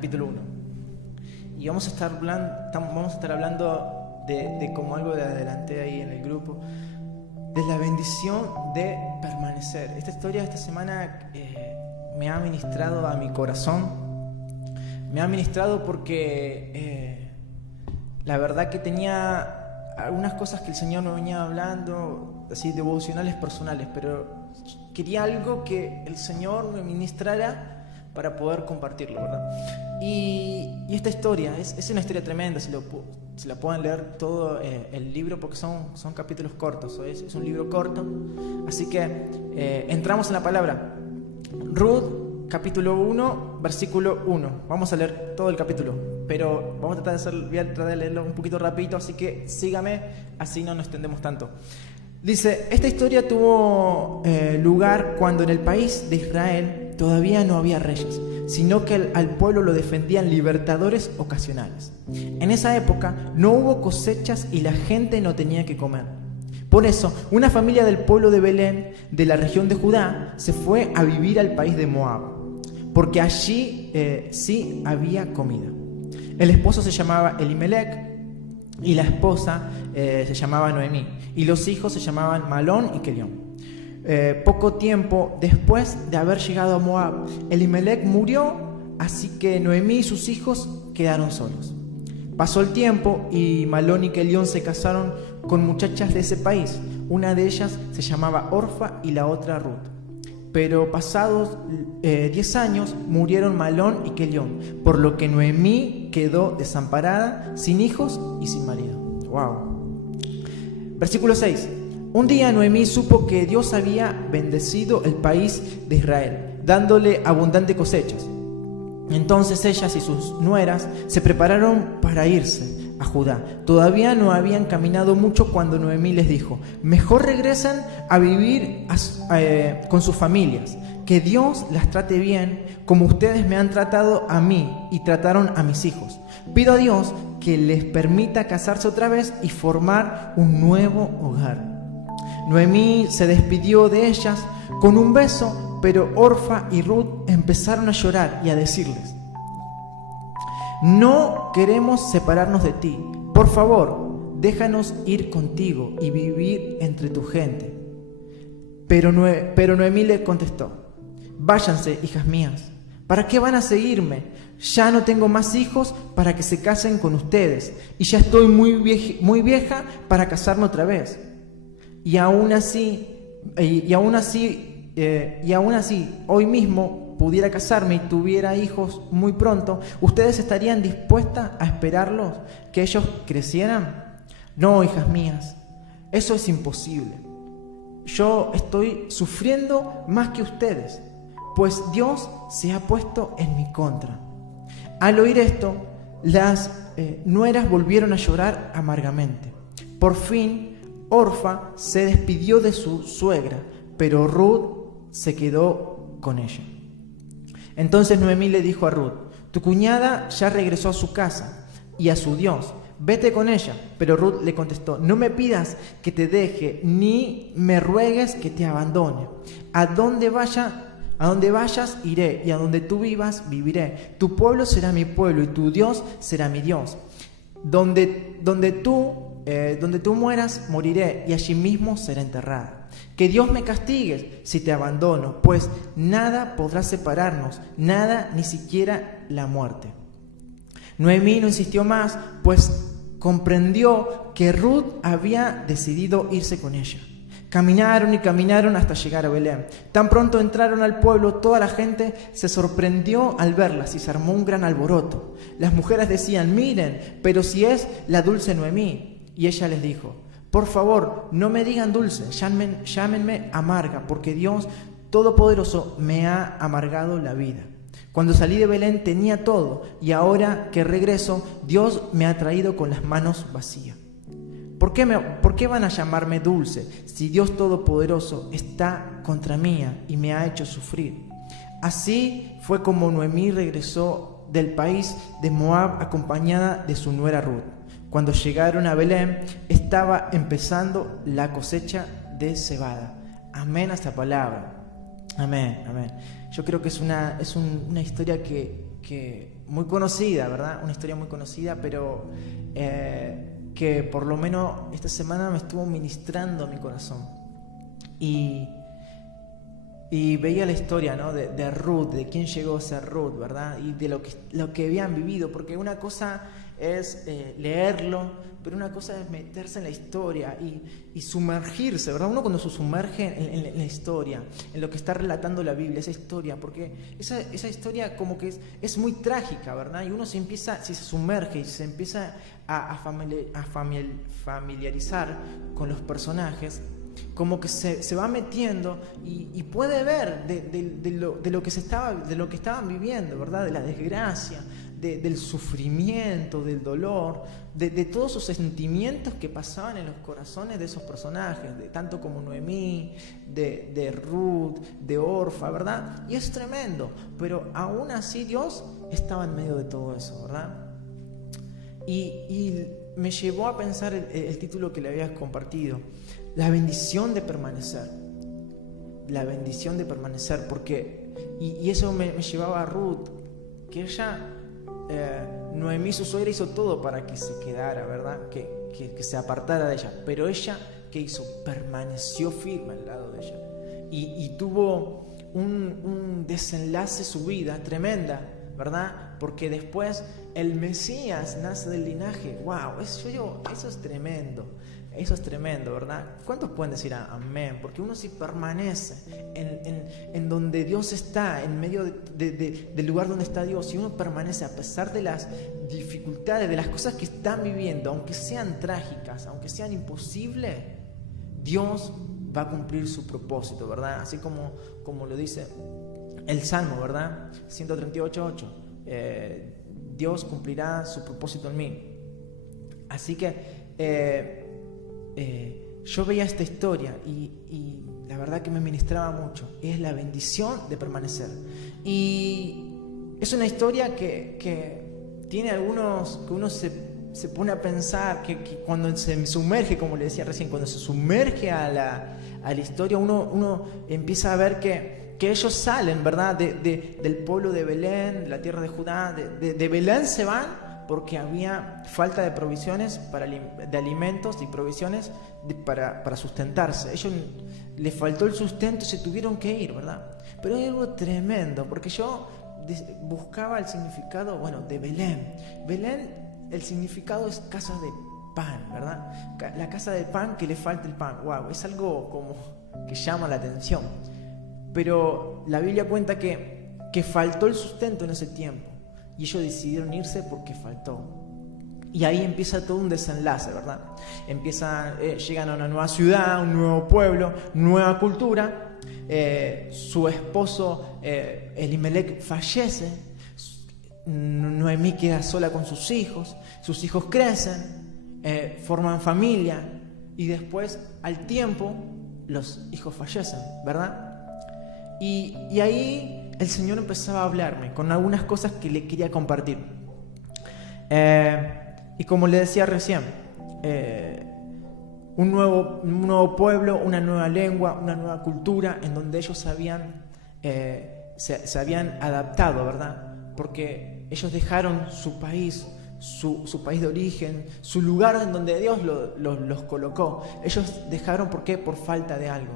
capítulo 1. Y vamos a estar hablando de como algo le adelanté ahí en el grupo, de la bendición de permanecer. Esta historia de esta semana me ha ministrado a mi corazón. Me ha ministrado porque la verdad que tenía algunas cosas que el Señor me venía hablando, así devocionales personales, pero quería algo que el Señor me ministrara para poder compartirlo, ¿verdad? Y esta historia es una historia tremenda. Si la pueden leer todo el libro, porque son capítulos cortos, es un libro corto. Así que entramos en la palabra. Ruth, capítulo 1, versículo 1. Vamos a leer todo el capítulo, pero voy a tratar de leerlo un poquito rapidito, así que sígame, así no nos extendemos tanto. Dice: esta historia tuvo lugar cuando en el país de Israel todavía no había reyes, sino que al pueblo lo defendían libertadores ocasionales. En esa época no hubo cosechas y la gente no tenía que comer. Por eso, una familia del pueblo de Belén, de la región de Judá, se fue a vivir al país de Moab, porque allí sí había comida. El esposo se llamaba Elimelec y la esposa se llamaba Noemí, y los hijos se llamaban Malón y Kelión. Poco tiempo después de haber llegado a Moab, Elimelec murió, así que Noemí y sus hijos quedaron solos. Pasó el tiempo y Malón y Kelión se casaron con muchachas de ese país. Una de ellas se llamaba Orfa y la otra Ruth. Pero pasados 10 años murieron Malón y Kelión, por lo que Noemí quedó desamparada, sin hijos y sin marido. Wow. Versículo 6. Un día Noemí supo que Dios había bendecido el país de Israel, dándole abundantes cosechas. Entonces ellas y sus nueras se prepararon para irse a Judá. Todavía no habían caminado mucho cuando Noemí les dijo: mejor regresen a vivir con sus familias, que Dios las trate bien como ustedes me han tratado a mí y trataron a mis hijos. Pido a Dios que les permita casarse otra vez y formar un nuevo hogar. Noemí se despidió de ellas con un beso, pero Orfa y Ruth empezaron a llorar y a decirles: no queremos separarnos de ti. Por favor, déjanos ir contigo y vivir entre tu gente. Pero Noemí le contestó: váyanse, hijas mías. ¿Para qué van a seguirme? Ya no tengo más hijos para que se casen con ustedes, y ya estoy muy vieja para casarme otra vez. Y aún así, hoy mismo pudiera casarme y tuviera hijos muy pronto, ¿ustedes estarían dispuestas a esperarlos, que ellos crecieran? No, hijas mías, eso es imposible. Yo estoy sufriendo más que ustedes, pues Dios se ha puesto en mi contra. Al oír esto, las nueras volvieron a llorar amargamente. Por fin, Orfa se despidió de su suegra, pero Ruth se quedó con ella. Entonces Noemí le dijo a Ruth: tu cuñada ya regresó a su casa y a su Dios, vete con ella. Pero Ruth le contestó: no me pidas que te deje, ni me ruegues que te abandone. A donde vayas iré, y a donde tú vivas viviré. Tu pueblo será mi pueblo y tu Dios será mi Dios. Donde tú mueras, moriré, y allí mismo seré enterrada. Que Dios me castigue si te abandono, pues nada podrá separarnos, nada, ni siquiera la muerte. Noemí no insistió más, pues comprendió que Ruth había decidido irse con ella. Caminaron y caminaron hasta llegar a Belén. Tan pronto entraron al pueblo, toda la gente se sorprendió al verlas y se armó un gran alboroto. Las mujeres decían: miren, pero si es la dulce Noemí. Y ella les dijo: por favor, no me digan dulce, llámenme amarga, porque Dios Todopoderoso me ha amargado la vida. Cuando salí de Belén tenía todo, y ahora que regreso, Dios me ha traído con las manos vacías. ¿Por qué van a llamarme dulce si Dios Todopoderoso está contra mí y me ha hecho sufrir? Así fue como Noemí regresó del país de Moab acompañada de su nuera Ruth. Cuando llegaron a Belén, estaba empezando la cosecha de cebada. Amén a esta palabra. Amén, amén. Yo creo que es una historia que muy conocida, ¿verdad? Una historia muy conocida, pero que por lo menos esta semana me estuvo ministrando mi corazón. Y veía la historia, ¿no? de Ruth, de quién llegó a ser Ruth, ¿verdad? Y de lo que habían vivido, porque una cosa es leerlo, pero una cosa es meterse en la historia y sumergirse, ¿verdad? Uno cuando se sumerge en la historia, en lo que está relatando la Biblia, esa historia, porque esa historia como que es muy trágica, ¿verdad? Y uno si se sumerge y se empieza a familiarizar con los personajes, como que se va metiendo y puede ver de lo que estaban viviendo, ¿verdad? De la desgracia, del sufrimiento, del dolor, de todos esos sentimientos que pasaban en los corazones de esos personajes, tanto como Noemí, de Ruth, de Orfa, ¿verdad? Y es tremendo, pero aún así Dios estaba en medio de todo eso, ¿verdad? Y me llevó a pensar el título que le habías compartido, la bendición de permanecer. La bendición de permanecer, porque y eso me llevaba a Ruth, que ella, Noemí, su suegra, hizo todo para que se quedara, ¿verdad? Que se apartara de ella, pero ella, ¿qué hizo? Permaneció firme al lado de ella y tuvo un desenlace su vida tremenda, ¿verdad? Porque después el Mesías nace del linaje. ¡Wow! Eso es tremendo. Eso es tremendo, ¿verdad? ¿Cuántos pueden decir amén? Porque uno si permanece en donde Dios está, en medio del lugar donde está Dios, y uno permanece a pesar de las dificultades, de las cosas que están viviendo, aunque sean trágicas, aunque sean imposibles, Dios va a cumplir su propósito, ¿verdad? Así como lo dice el Salmo, ¿verdad? 138:8. Dios cumplirá su propósito en mí. Así que yo veía esta historia y la verdad que me ministraba mucho. Es la bendición de permanecer. Y es una historia que tiene algunos que uno se pone a pensar que cuando se sumerge, como le decía recién, cuando se sumerge a la historia, uno empieza a ver que ellos salen, ¿verdad? Del pueblo de Belén, de la tierra de Judá. De Belén se van porque había falta de provisiones, de alimentos y provisiones para sustentarse. A ellos les faltó el sustento y se tuvieron que ir, ¿verdad? Pero hay algo tremendo, porque yo buscaba el significado, bueno, de Belén. Belén, el significado es casa de pan, ¿verdad? La casa de pan que le falta el pan. Wow, es algo como que llama la atención. Pero la Biblia cuenta que faltó el sustento en ese tiempo y ellos decidieron irse porque faltó. Y ahí empieza todo un desenlace, ¿verdad? Llegan a una nueva ciudad, un nuevo pueblo, nueva cultura. Su esposo Elimelech fallece. Noemí queda sola con sus hijos crecen, forman familia y después, al tiempo, los hijos fallecen, ¿verdad? Y ahí el Señor empezaba a hablarme con algunas cosas que le quería compartir. Y como le decía recién, un nuevo pueblo, una nueva lengua, una nueva cultura en donde ellos se habían adaptado, ¿verdad? Porque ellos dejaron su país, su país de origen, su lugar en donde Dios los colocó. Ellos dejaron, ¿por qué? Por falta de algo.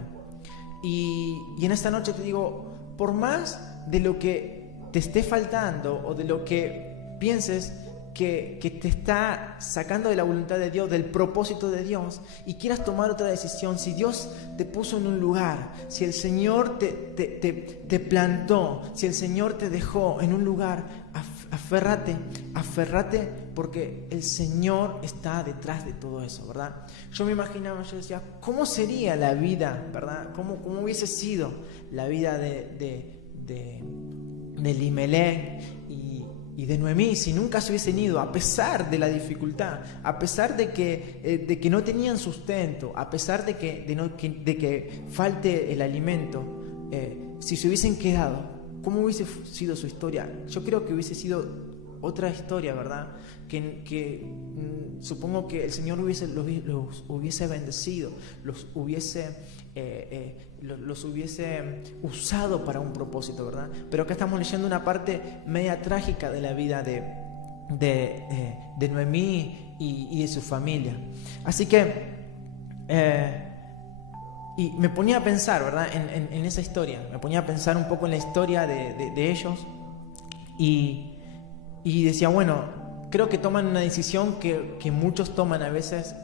Y en esta noche te digo, por más de lo que te esté faltando o de lo que pienses que te está sacando de la voluntad de Dios, del propósito de Dios, y quieras tomar otra decisión, si Dios te puso en un lugar, si el Señor te plantó, si el Señor te dejó en un lugar, aférrate, porque el Señor está detrás de todo eso, ¿verdad? Yo me imaginaba, yo decía, ¿cómo sería la vida, ¿verdad? ¿Cómo hubiese sido la vida de Elimelech y de Noemí si nunca se hubiesen ido, a pesar de la dificultad, a pesar de que no tenían sustento, a pesar de que falte el alimento? Si se hubiesen quedado, ¿cómo hubiese sido su historia? Yo creo que hubiese sido otra historia, ¿verdad? Supongo que el Señor los hubiese bendecido, los hubiese usado para un propósito, ¿verdad? Pero acá estamos leyendo una parte media trágica de la vida de Noemí y de su familia. Así que y me ponía a pensar, ¿verdad? En esa historia, me ponía a pensar un poco en la historia de ellos y decía, bueno, creo que toman una decisión que muchos toman a veces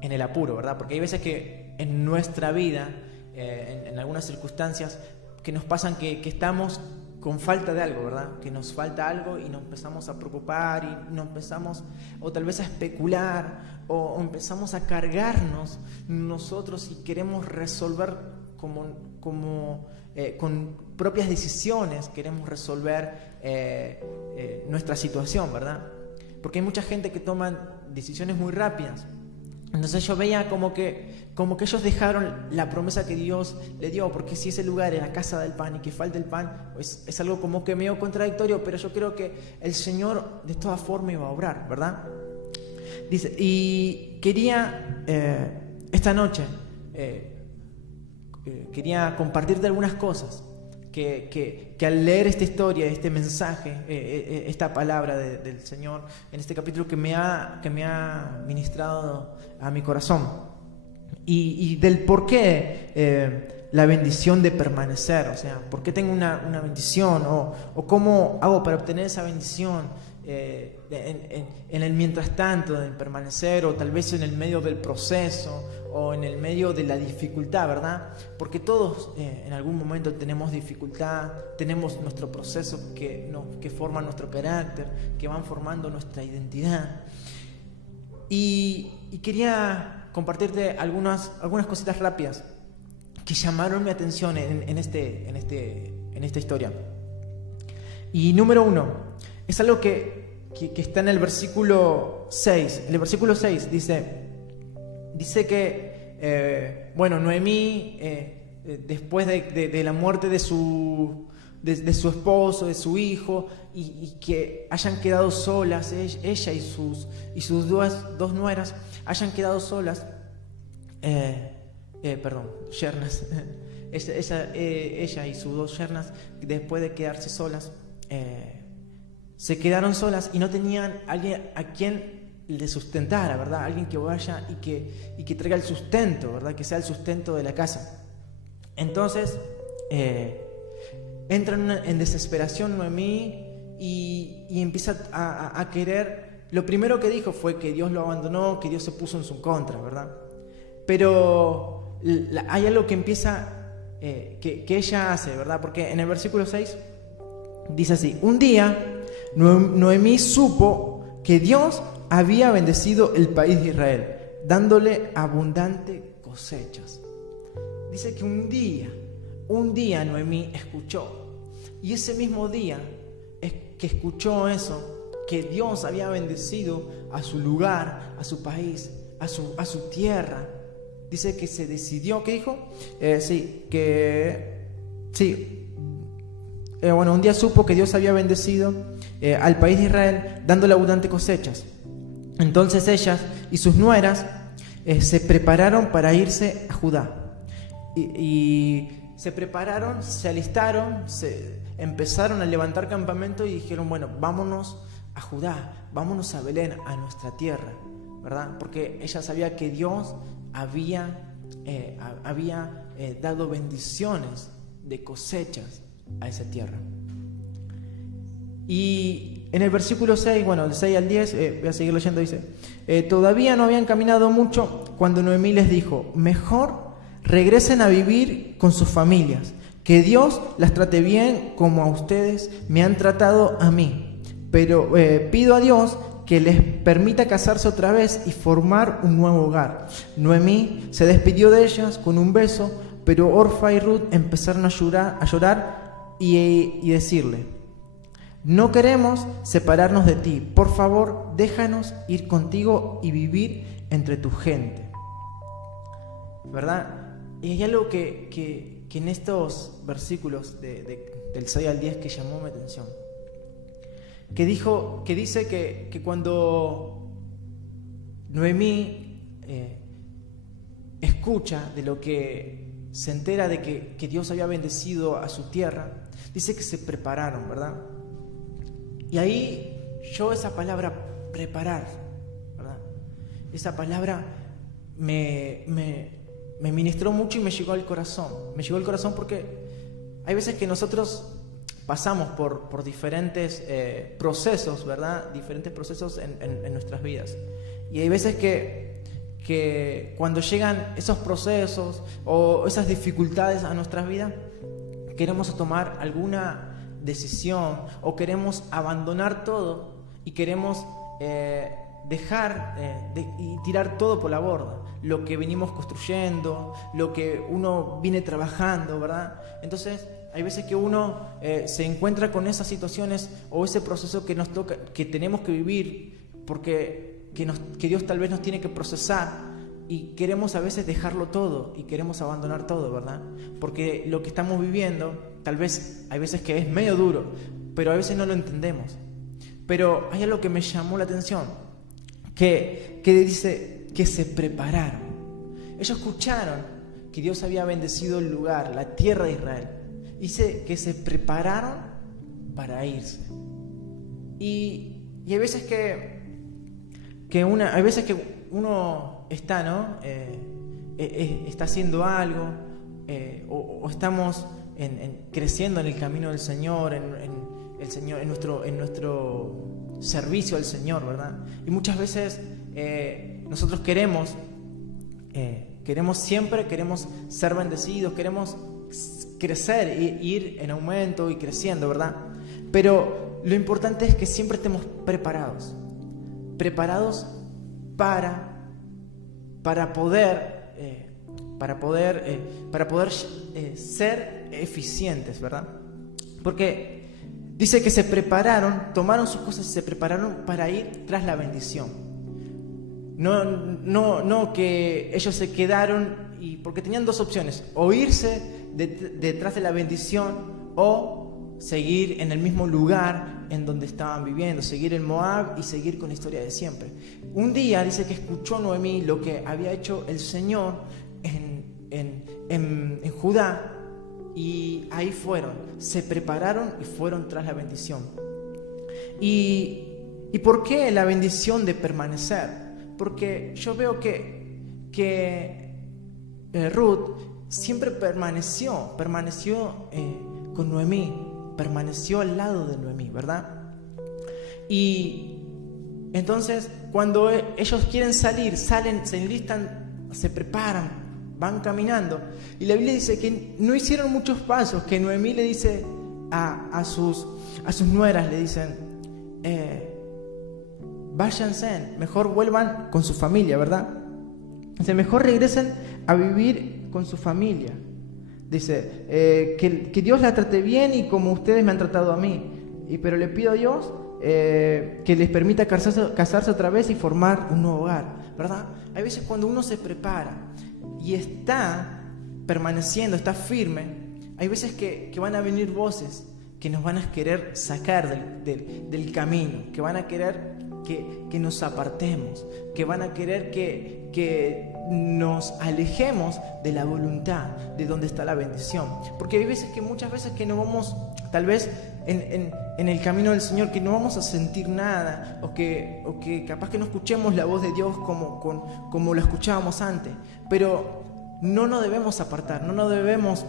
en el apuro, ¿verdad? Porque hay veces que en nuestra vida, en algunas circunstancias, que nos pasan que estamos con falta de algo, ¿verdad? Que nos falta algo y nos empezamos a preocupar y nos empezamos, o tal vez a especular, o empezamos a cargarnos nosotros y queremos resolver con propias decisiones, queremos resolver nuestra situación, ¿verdad? Porque hay mucha gente que toma decisiones muy rápidas. Entonces yo veía como que ellos dejaron la promesa que Dios le dio, porque si ese lugar era casa del pan y que falta el pan, pues es algo como que medio contradictorio, pero yo creo que el Señor de todas formas iba a obrar, ¿verdad? Dice, y quería esta noche quería compartirte algunas cosas que al leer esta historia, este mensaje, esta palabra del Señor en este capítulo que me ha ministrado a mi corazón y del por qué la bendición de permanecer, o sea, por qué tengo una bendición o cómo hago para obtener esa bendición en el mientras tanto de permanecer, o tal vez en el medio del proceso o en el medio de la dificultad, ¿verdad? Porque todos en algún momento tenemos dificultad, tenemos nuestro proceso que forman nuestro carácter, que van formando nuestra identidad. Y quería compartirte algunas cositas rápidas que llamaron mi atención en esta historia. Y número 1, es algo que está en el versículo 6. En el versículo 6 dice que, Noemí, después de la muerte de su esposo, de su hijo, y que hayan quedado solas, ella y sus dos nueras, hayan quedado solas, yernas, ella y sus 2 yernas, después de quedarse solas, se quedaron solas y no tenían alguien a quien le sustentara, ¿verdad? Alguien que vaya y que traiga el sustento, ¿verdad? Que sea el sustento de la casa. Entonces entra en desesperación Noemí y empieza a querer. Lo primero que dijo fue que Dios lo abandonó, que Dios se puso en su contra, ¿verdad? Pero hay algo que empieza que ella hace, ¿verdad? Porque en el versículo 6 dice así: un día Noemí supo que Dios había bendecido el país de Israel, dándole abundantes cosechas. Dice que un día Noemí escuchó, y ese mismo día es que escuchó eso, que Dios había bendecido a su lugar, a su país, a su tierra. Dice que se decidió, ¿qué dijo? Un día supo que Dios había bendecido al país de Israel, dándole abundantes cosechas. Entonces ellas y sus nueras se prepararon para irse a Judá. Y se prepararon, se alistaron, empezaron a levantar campamento y dijeron, bueno, vámonos a Judá, vámonos a Belén, a nuestra tierra, ¿verdad? Porque ella sabía que Dios había dado bendiciones de cosechas a esa tierra. Y en el versículo 6, del 6 al 10, voy a seguir leyendo, dice: todavía no habían caminado mucho cuando Noemí les dijo: mejor regresen a vivir con sus familias, que Dios las trate bien como a ustedes me han tratado a mí. Pero pido a Dios que les permita casarse otra vez y formar un nuevo hogar. Noemí se despidió de ellas con un beso, pero Orfa y Ruth empezaron a llorar y decirle: no queremos separarnos de ti, por favor déjanos ir contigo y vivir entre tu gente, ¿verdad? Y hay algo que en estos versículos del 6 al 10 que llamó mi atención, que dice que cuando Noemí escucha de lo que se entera de que Dios había bendecido a su tierra, dice que se prepararon, ¿verdad? Y ahí yo esa palabra preparar, ¿verdad? Esa palabra me ministró mucho y me llegó al corazón. Me llegó al corazón porque hay veces que nosotros pasamos por diferentes procesos, ¿verdad? Diferentes procesos en nuestras vidas. Y hay veces que cuando llegan esos procesos o esas dificultades a nuestras vidas, queremos tomar alguna decisión o queremos abandonar todo y queremos dejar y tirar todo por la borda, lo que venimos construyendo, lo que uno viene trabajando, ¿verdad? Entonces hay veces que uno se encuentra con esas situaciones o ese proceso que nos toca, que tenemos que vivir porque que Dios tal vez nos tiene que procesar, y queremos a veces dejarlo todo y queremos abandonar todo, ¿verdad? Porque lo que estamos viviendo tal vez hay veces que es medio duro, pero a veces no lo entendemos. Pero hay algo que me llamó la atención, que dice que se prepararon. Ellos escucharon que Dios había bendecido el lugar, la tierra de Israel. Dice que se prepararon para irse. Y hay veces que uno está, ¿no? Está haciendo algo, o estamos creciendo en el camino del Señor, el Señor, en nuestro servicio al Señor, ¿verdad? Y muchas veces nosotros queremos ser bendecidos, queremos crecer, ir en aumento y creciendo, ¿verdad? Pero lo importante es que siempre estemos preparados para poder ser eficientes, ¿verdad? Porque dice que se prepararon, tomaron sus cosas y se prepararon para ir tras la bendición. No que ellos se quedaron porque tenían dos opciones: o irse detrás de la bendición o seguir en el mismo lugar en donde estaban viviendo, seguir en Moab y seguir con la historia de siempre. Un día dice que escuchó Noemí lo que había hecho el Señor en Judá, y ahí se prepararon y fueron tras la bendición. ¿Y por qué la bendición de permanecer? Porque yo veo que Ruth siempre permaneció con Noemí, permaneció al lado de Noemí, ¿verdad? Y entonces cuando ellos quieren salir, salen, se enlistan, se preparan, van caminando, y la Biblia dice que no hicieron muchos pasos, que Noemí le dice a sus nueras, le dicen, váyanse, mejor vuelvan con su familia, ¿verdad? Dice, mejor regresen a vivir con su familia. Dice, que Dios la trate bien y como ustedes me han tratado a mí. Pero le pido a Dios que les permita casarse otra vez y formar un nuevo hogar, ¿verdad? Hay veces cuando uno se prepara y está permaneciendo, está firme, hay veces que van a venir voces que nos van a querer sacar del camino, que van a querer que nos apartemos, que van a querer que nos alejemos de la voluntad, de donde está la bendición. Porque hay veces muchas veces que no vamos, tal vez en el camino del Señor, que no vamos a sentir nada, o que capaz que no escuchemos la voz de Dios como la escuchábamos antes. Pero no nos debemos apartar, no nos debemos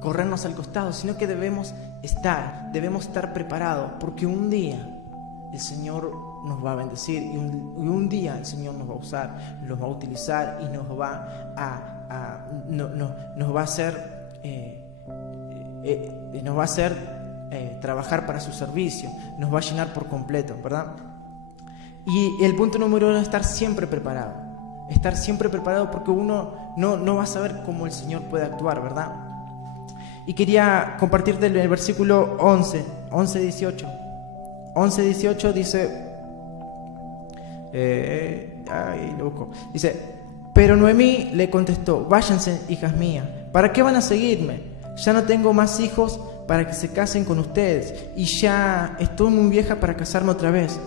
corrernos al costado, sino que debemos estar preparados, porque un día el Señor nos va a bendecir y un día el Señor nos va a usar, nos va a utilizar y nos va a hacer trabajar para su servicio, nos va a llenar por completo, ¿verdad? Y el punto número 1 es estar siempre preparado, porque uno no va a saber cómo el Señor puede actuar, ¿verdad? Y quería compartirte el versículo 11-18 dice, dice, pero Noemí le contestó, váyanse, hijas mías, ¿para qué van a seguirme? Ya no tengo más hijos para que se casen con ustedes, y ya estoy muy vieja para casarme otra vez.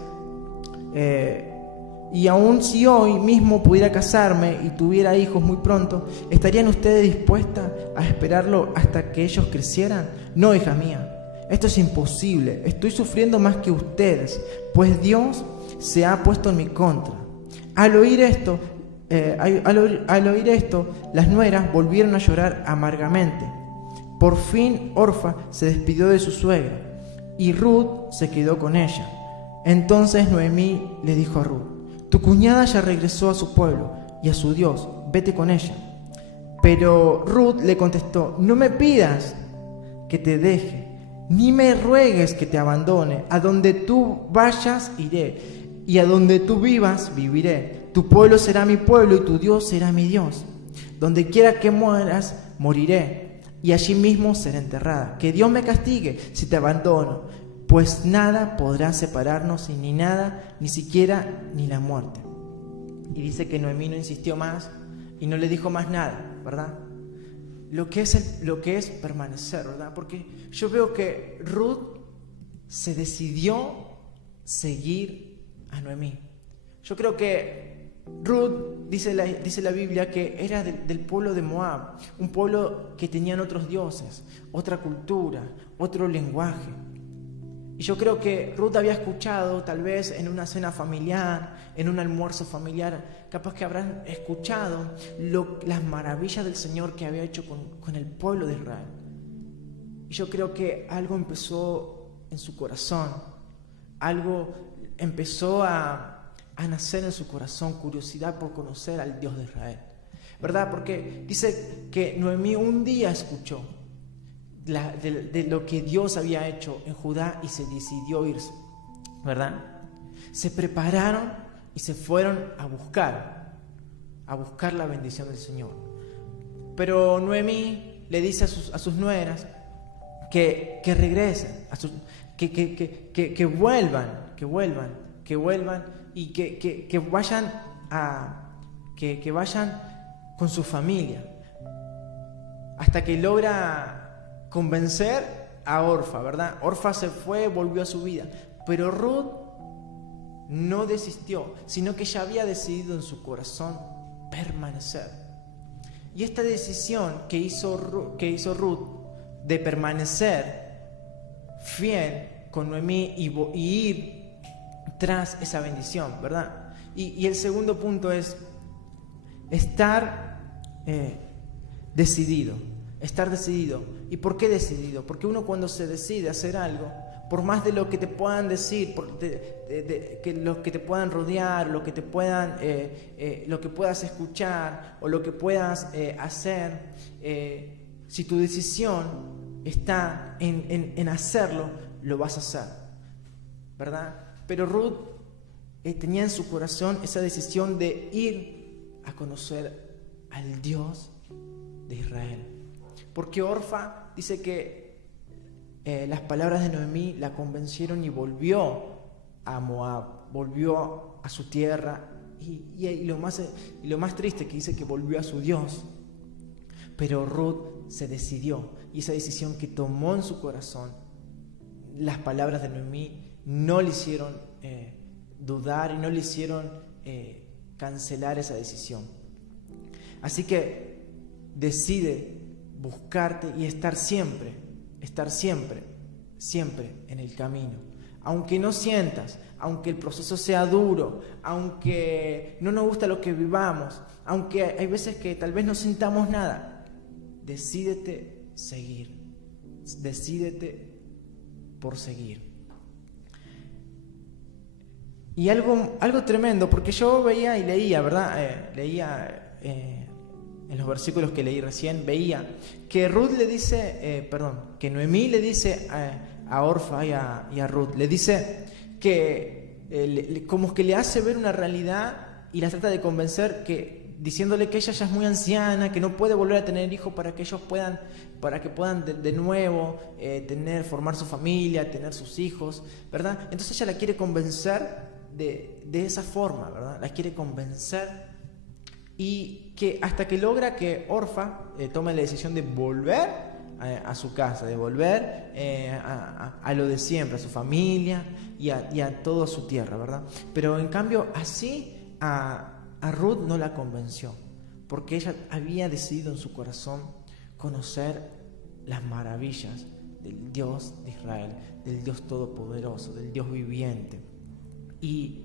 Y aun si hoy mismo pudiera casarme y tuviera hijos muy pronto, ¿estarían ustedes dispuestas a esperarlo hasta que ellos crecieran? No, hija mía, esto es imposible. Estoy sufriendo más que ustedes, pues Dios se ha puesto en mi contra. Al oír esto, las nueras volvieron a llorar amargamente. Por fin Orfa se despidió de su suegra y Ruth se quedó con ella. Entonces Noemí le dijo a Ruth: tu cuñada ya regresó a su pueblo y a su Dios, vete con ella. Pero Ruth le contestó: no me pidas que te deje, ni me ruegues que te abandone. A donde tú vayas iré, y a donde tú vivas viviré. Tu pueblo será mi pueblo y tu Dios será mi Dios. Donde quiera que mueras, moriré, y allí mismo seré enterrada. Que Dios me castigue si te abandono, pues nada podrá separarnos, ni nada, ni siquiera ni la muerte. Y dice que Noemí no insistió más y no le dijo más nada, ¿verdad? Lo que es permanecer, ¿verdad? Porque yo veo que Ruth se decidió seguir a Noemí. Yo creo que Ruth, dice la Biblia, que era del pueblo de Moab, un pueblo que tenían otros dioses, otra cultura, otro lenguaje. Y yo creo que Ruth había escuchado, tal vez en una cena familiar, en un almuerzo familiar, capaz que habrán escuchado las maravillas del Señor que había hecho con el pueblo de Israel. Y yo creo que algo empezó en su corazón, algo empezó a nacer en su corazón, curiosidad por conocer al Dios de Israel, ¿verdad? Porque dice que Noemí un día escuchó de lo que Dios había hecho en Judá y se decidió irse, ¿verdad? Se prepararon y se fueron a buscar la bendición del Señor. Y Noemí le dice a sus nueras que regresen, que vuelvan y que vayan con su familia, hasta que logra convencer a Orfa, ¿verdad? Orfa se fue, volvió a su vida, pero Ruth no desistió, sino que ya había decidido en su corazón permanecer. Y esta decisión que hizo Ruth de permanecer fiel con Noemí y ir tras esa bendición, ¿verdad? Y el segundo punto es estar decidido. Estar decidido. ¿Y por qué decidido? Porque uno, cuando se decide hacer algo, por más de lo que te puedan decir, que lo que te puedan rodear, lo que puedas escuchar o lo que puedas hacer, si tu decisión está en hacerlo, lo vas a hacer, ¿verdad? Pero Ruth tenía en su corazón esa decisión de ir a conocer al Dios de Israel. Porque Orfa dice que las palabras de Noemí la convencieron y volvió a Moab, volvió a su tierra, y lo más triste, que dice que volvió a su Dios. Pero Ruth se decidió, y esa decisión que tomó en su corazón, las palabras de Noemí no le hicieron dudar y no le hicieron cancelar esa decisión. Así que decide buscarte y estar siempre en el camino. Aunque no sientas, aunque el proceso sea duro, aunque no nos gusta lo que vivamos, aunque hay veces que tal vez no sintamos nada, decídete seguir. Decídete por seguir. Y algo tremendo, porque yo veía y leía, ¿verdad? En los versículos que leí recién, veía que que Noemí le dice a Orfa y a Ruth, le dice que como que le hace ver una realidad y la trata de convencer, diciéndole que ella ya es muy anciana, que no puede volver a tener hijos para que puedan de nuevo formar su familia, tener sus hijos, ¿verdad? Entonces ella la quiere convencer de esa forma, ¿verdad? La quiere convencer, y que hasta que logra que Orfa tome la decisión de volver a su casa, de volver a lo de siempre, a su familia y a toda su tierra, ¿verdad? Pero en cambio así a Ruth no la convenció, porque ella había decidido en su corazón conocer las maravillas del Dios de Israel, del Dios todopoderoso, del Dios viviente. Y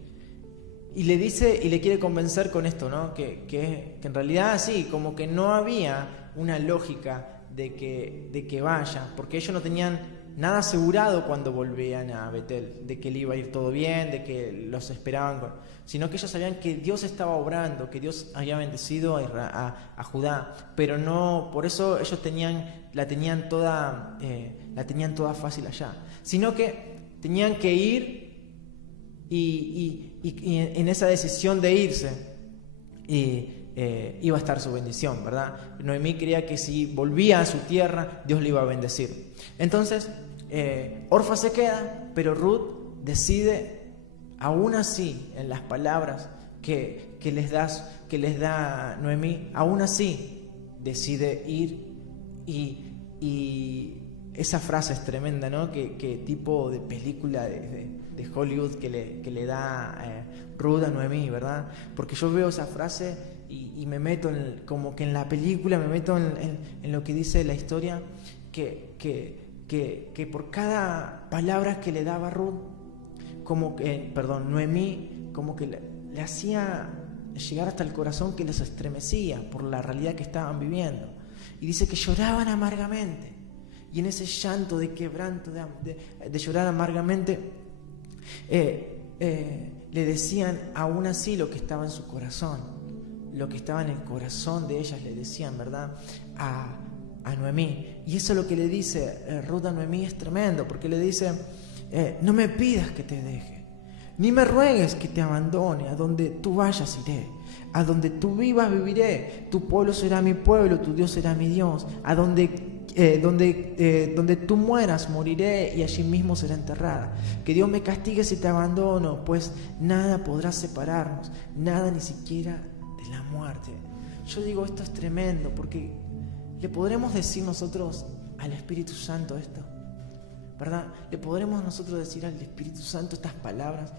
le dice y le quiere convencer con esto, ¿no? Que en realidad sí, como que no había una lógica de que vaya, porque ellos no tenían nada asegurado cuando volvían a Betel, de que le iba a ir todo bien, de que los esperaban, sino que ellos sabían que Dios estaba obrando, que Dios había bendecido a Judá, pero no, por eso ellos la tenían toda fácil allá, sino que tenían que ir y en esa decisión de irse iba a estar su bendición, ¿verdad? Noemí creía que si volvía a su tierra, Dios le iba a bendecir. Entonces, Orfa se queda, pero Ruth decide, aún así, en las palabras que les da Noemí, aún así decide ir y esa frase es tremenda, ¿no? Que tipo de película de Hollywood que le da Ruth a Noemí, ¿verdad? Porque yo veo esa frase y me meto como que en la película, me meto en lo que dice la historia, que por cada palabra que le daba Noemí, como que le hacía llegar hasta el corazón, que les estremecía por la realidad que estaban viviendo. Y dice que lloraban amargamente. Y en ese llanto de quebranto, de llorar amargamente, le decían aún así lo que estaba en su corazón, lo que estaba en el corazón de ellas, le decían, ¿verdad?, a Noemí. Y eso es lo que le dice Ruth a Noemí, es tremendo, porque le dice, no me pidas que te deje, ni me ruegues que te abandone, a donde tú vayas iré, a donde tú vivas viviré, tu pueblo será mi pueblo, tu Dios será mi Dios, a donde tú mueras moriré y allí mismo será enterrada. Que Dios me castigue si te abandono, pues nada podrá separarnos, nada ni siquiera de la muerte. Yo digo, esto es tremendo, porque le podremos decir nosotros al Espíritu Santo esto, ¿verdad? Le podremos nosotros decir al Espíritu Santo estas palabras.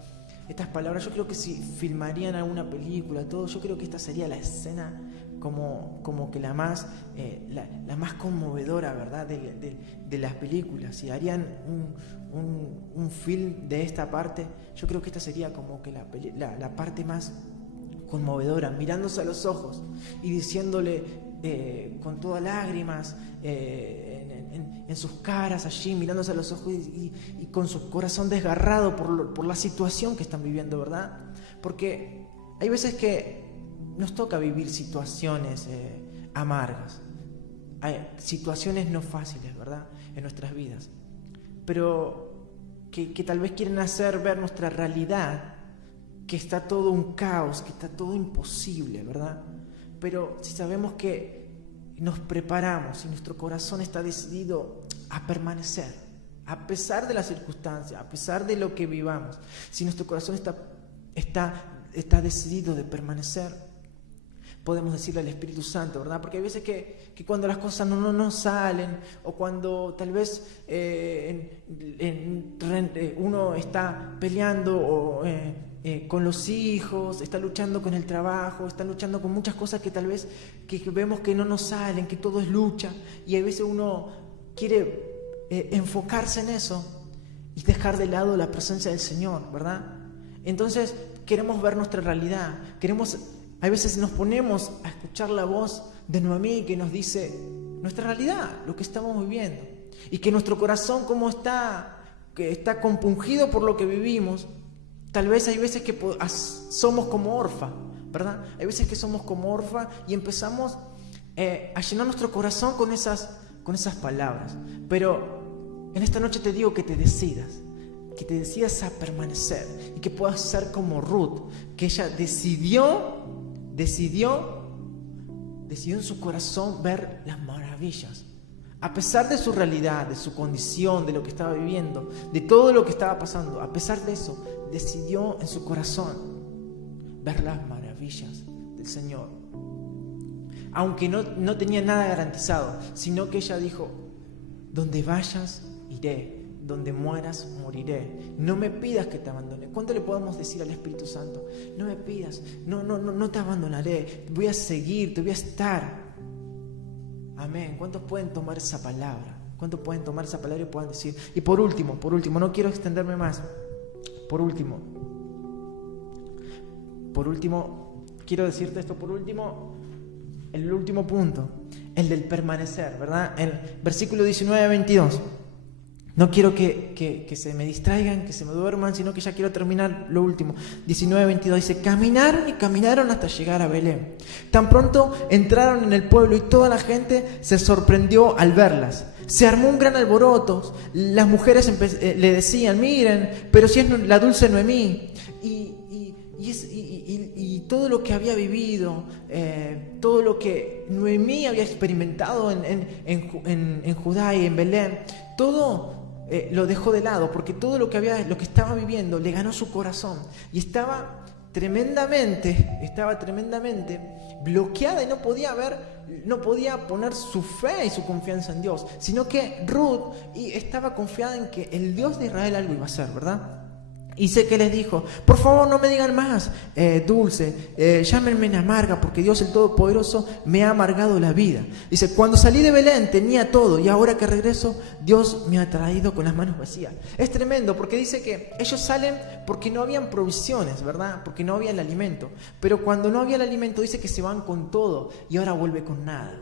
Yo creo que si filmarían alguna película, todo, yo creo que esta sería la escena como que la más conmovedora, ¿verdad?, de las películas. Si harían un film de esta parte, yo creo que esta sería como que la parte más conmovedora, mirándose a los ojos y diciéndole con todas lágrimas en sus caras allí, mirándose a los ojos y con su corazón desgarrado por la situación que están viviendo, ¿verdad? Porque hay veces que nos toca vivir situaciones amargas, hay situaciones no fáciles, ¿verdad?, en nuestras vidas, pero que tal vez quieren hacer ver nuestra realidad, que está todo un caos, que está todo imposible, ¿verdad? Pero si sabemos que nos preparamos y nuestro corazón está decidido a permanecer, a pesar de las circunstancias, a pesar de lo que vivamos, si nuestro corazón está decidido de permanecer, podemos decirle al Espíritu Santo, ¿verdad? Porque hay veces que cuando las cosas no nos salen, o cuando tal vez uno está peleando con los hijos, está luchando con el trabajo, está luchando con muchas cosas que tal vez que vemos que no nos salen, que todo es lucha, y a veces uno quiere enfocarse en eso y dejar de lado la presencia del Señor, ¿verdad? Entonces queremos ver nuestra realidad, a veces nos ponemos a escuchar la voz de Noemí que nos dice nuestra realidad, lo que estamos viviendo, y que nuestro corazón que está compungido por lo que vivimos. Tal vez hay veces que somos como Orfa, ¿verdad? Hay veces que somos como Orfa y empezamos a llenar nuestro corazón con esas palabras. Pero en esta noche te digo que te decidas a permanecer y que puedas ser como Ruth, que ella decidió en su corazón ver las maravillas. A pesar de su realidad, de su condición, de lo que estaba viviendo, de todo lo que estaba pasando, a pesar de eso, decidió en su corazón ver las maravillas del Señor. Aunque no tenía nada garantizado, sino que ella dijo, Donde vayas, iré. Donde mueras, moriré. No me pidas que te abandone. ¿Cuánto le podemos decir al Espíritu Santo? No me pidas, no te abandonaré. Voy a seguir, te voy a estar. Amén. ¿Cuántos pueden tomar esa palabra? ¿Cuántos pueden tomar esa palabra y puedan decir? Y por último, no quiero extenderme más. Por último, quiero decirte esto, el último punto, el del permanecer, ¿verdad? El versículo 19-22. No quiero que se me distraigan, que se me duerman, sino que ya quiero terminar lo último. 19-22 dice: caminaron y caminaron hasta llegar a Belén. Tan pronto entraron en el pueblo y toda la gente se sorprendió al verlas. Se armó un gran alboroto. Las mujeres le decían: miren, pero si es la dulce Noemí. Y todo lo que había vivido, todo lo que Noemí había experimentado en Judá y en Belén, todo lo dejó de lado, porque todo lo que estaba viviendo le ganó su corazón y estaba tremendamente bloqueada y no podía poner su fe y su confianza en Dios, sino que Ruth estaba confiada en que el Dios de Israel algo iba a hacer, ¿verdad? Y sé que les dijo: por favor, no me digan más dulce, llámenme amarga, porque Dios el Todopoderoso me ha amargado la vida. Dice: cuando salí de Belén tenía todo, y ahora que regreso, Dios me ha traído con las manos vacías. Es tremendo, porque dice que ellos salen porque no habían provisiones, ¿verdad? Porque no había el alimento. Pero cuando no había el alimento, dice que se van con todo, y ahora vuelve con nada.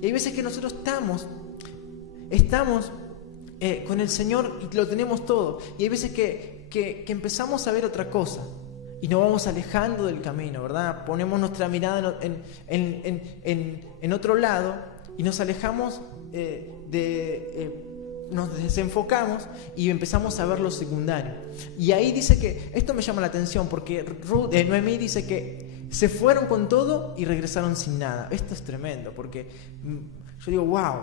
Y hay veces que nosotros estamos con el Señor y lo tenemos todo, y hay veces que empezamos a ver otra cosa y nos vamos alejando del camino, ¿verdad? Ponemos nuestra mirada en otro lado y nos alejamos, nos desenfocamos y empezamos a ver lo secundario. Y ahí dice que, esto me llama la atención, porque Noemí dice que se fueron con todo y regresaron sin nada. Esto es tremendo, porque yo digo: wow,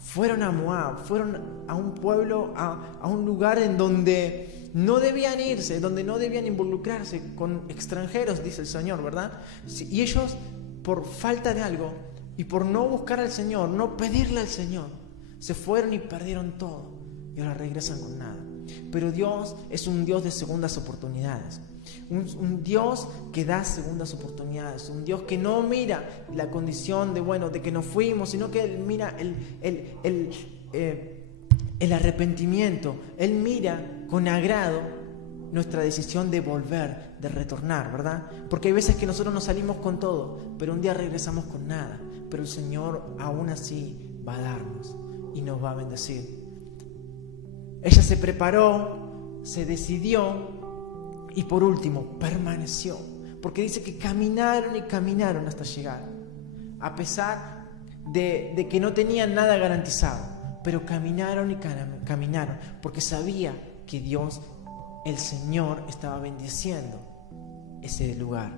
fueron a Moab, fueron a un pueblo, a un lugar en donde no debían irse, donde no debían involucrarse con extranjeros, dice el Señor, ¿verdad? Y ellos, por falta de algo y por no buscar al Señor, no pedirle al Señor, se fueron y perdieron todo, y ahora regresan con nada. Pero Dios es un Dios de segundas oportunidades, un Dios que da segundas oportunidades, un Dios que no mira la condición de que nos fuimos, sino que Él mira el arrepentimiento. Él mira con agrado nuestra decisión de volver, de retornar, ¿verdad? Porque hay veces que nosotros nos salimos con todo, pero un día regresamos con nada. Pero el Señor aún así va a darnos y nos va a bendecir. Ella se preparó, se decidió y por último permaneció, porque dice que caminaron y caminaron hasta llegar, a pesar de que no tenían nada garantizado, pero caminaron y caminaron, porque sabía que Dios, el Señor, estaba bendiciendo ese lugar.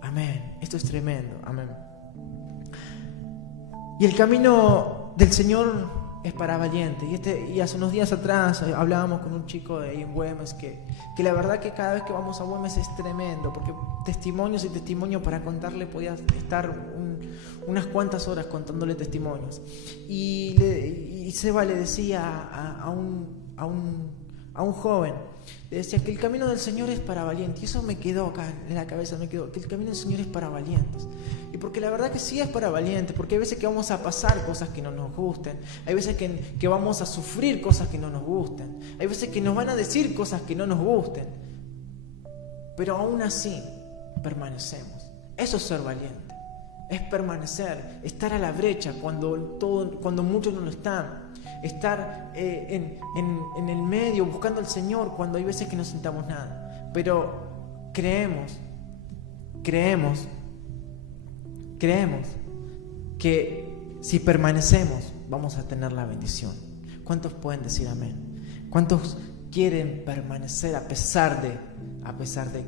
Amén. Esto es tremendo. Amén. Y el camino del Señor es para valientes. Y hace unos días atrás hablábamos con un chico de ahí en Güemes que la verdad que cada vez que vamos a Güemes es tremendo, porque testimonios y testimonios para contarle, podía estar unas cuantas horas contándole testimonios. Y Seba le decía a un joven, le decía que el camino del Señor es para valientes. Y eso me quedó acá en la cabeza, que el camino del Señor es para valientes. Y porque la verdad que sí es para valientes, porque hay veces que vamos a pasar cosas que no nos gusten, hay veces que vamos a sufrir cosas que no nos gusten, hay veces que nos van a decir cosas que no nos gusten, pero aún así permanecemos. Eso es ser valiente, es permanecer, estar a la brecha cuando muchos no lo están, estar en el medio buscando al Señor cuando hay veces que no sintamos nada, pero creemos que si permanecemos vamos a tener la bendición. ¿Cuántos pueden decir amén? ¿Cuántos quieren permanecer a pesar de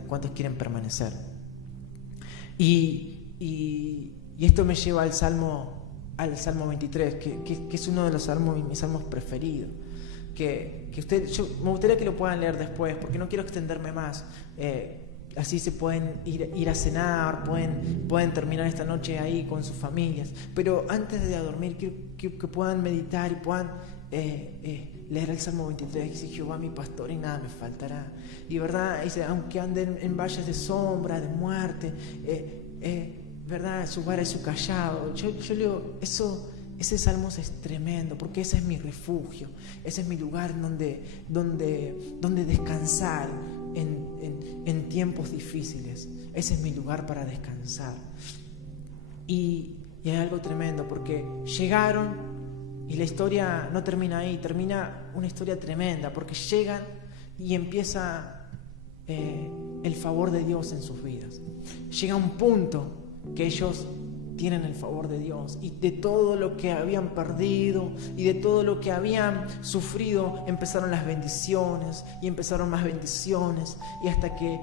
cuántos quieren permanecer? Y esto me lleva al Salmo 23, que es uno de mis salmos preferidos. Yo me gustaría que lo puedan leer después, porque no quiero extenderme más. Así se pueden ir a cenar, pueden terminar esta noche ahí con sus familias. Pero antes de dormir, quiero que puedan meditar y puedan leer el Salmo 23, dice: Jehová mi pastor y nada me faltará. Y verdad, dice: aunque anden en valles de sombra, de muerte, verdad, su vara y su callado. Yo leo eso. Ese salmo es tremendo, porque ese es mi refugio, ese es mi lugar donde descansar en tiempos difíciles. Ese es mi lugar para descansar. Y hay algo tremendo, porque llegaron y la historia no termina ahí, termina una historia tremenda, porque llegan y empieza el favor de Dios en sus vidas. Llega un punto que ellos tienen el favor de Dios, y de todo lo que habían perdido y de todo lo que habían sufrido empezaron las bendiciones y empezaron más bendiciones, y hasta que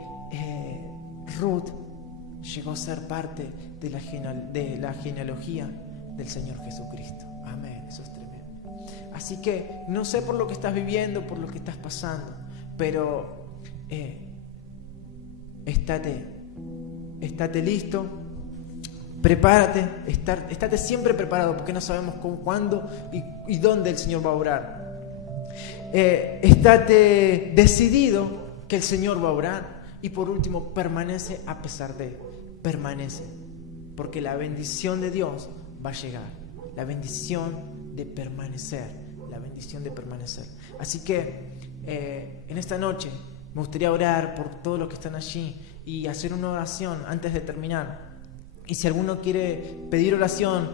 Ruth llegó a ser parte de la genealogía del Señor Jesucristo. Amén. Eso es tremendo. Así que no sé por lo que estás viviendo, por lo que estás pasando, pero estate listo. Prepárate, estate siempre preparado, porque no sabemos cuándo y dónde el Señor va a obrar. Estate decidido que el Señor va a obrar. Y por último, permanece a pesar de. Permanece, porque la bendición de Dios va a llegar. La bendición de permanecer. La bendición de permanecer. Así que en esta noche me gustaría orar por todos los que están allí y hacer una oración antes de terminar. Y si alguno quiere pedir oración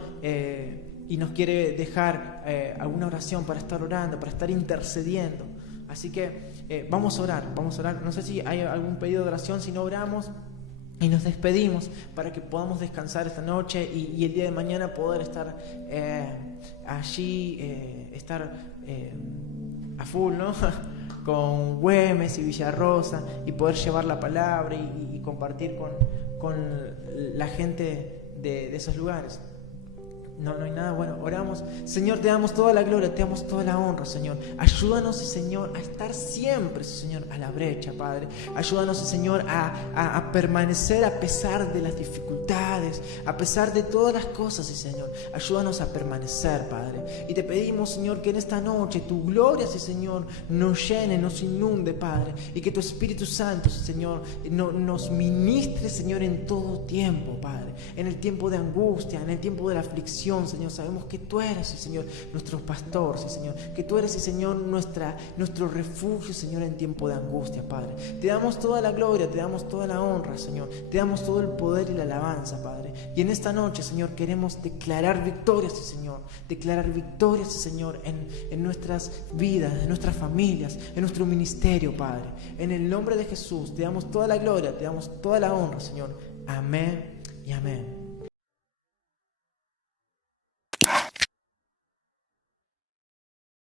y nos quiere dejar alguna oración para estar orando, para estar intercediendo. Así que vamos a orar. No sé si hay algún pedido de oración, si no oramos y nos despedimos para que podamos descansar esta noche y el día de mañana poder estar allí, estar a full, ¿no? Con Güemes y Villarrosa, y poder llevar la palabra y compartir con la gente de esos lugares. No hay nada. Bueno, oramos. Señor, te damos toda la gloria, te damos toda la honra, Señor. Ayúdanos, Señor, a estar siempre, Señor, a la brecha, Padre. Ayúdanos, Señor, a permanecer a pesar de las dificultades, a pesar de todas las cosas, Señor. Ayúdanos a permanecer, Padre. Y te pedimos, Señor, que en esta noche tu gloria, Señor, nos llene, nos inunde, Padre. Y que tu Espíritu Santo, Señor, nos ministre, Señor, en todo tiempo, Padre. En el tiempo de angustia, en el tiempo de la aflicción, Señor, sabemos que tú eres, Señor, nuestro pastor, Señor, que tú eres, Señor, nuestro refugio, Señor, en tiempo de angustia, Padre. Te damos toda la gloria, te damos toda la honra, Señor, te damos todo el poder y la alabanza, Padre. Y en esta noche, Señor, queremos declarar victorias, Señor, en nuestras vidas, en nuestras familias, en nuestro ministerio, Padre. En el nombre de Jesús, te damos toda la gloria, te damos toda la honra, Señor. Amén y amén.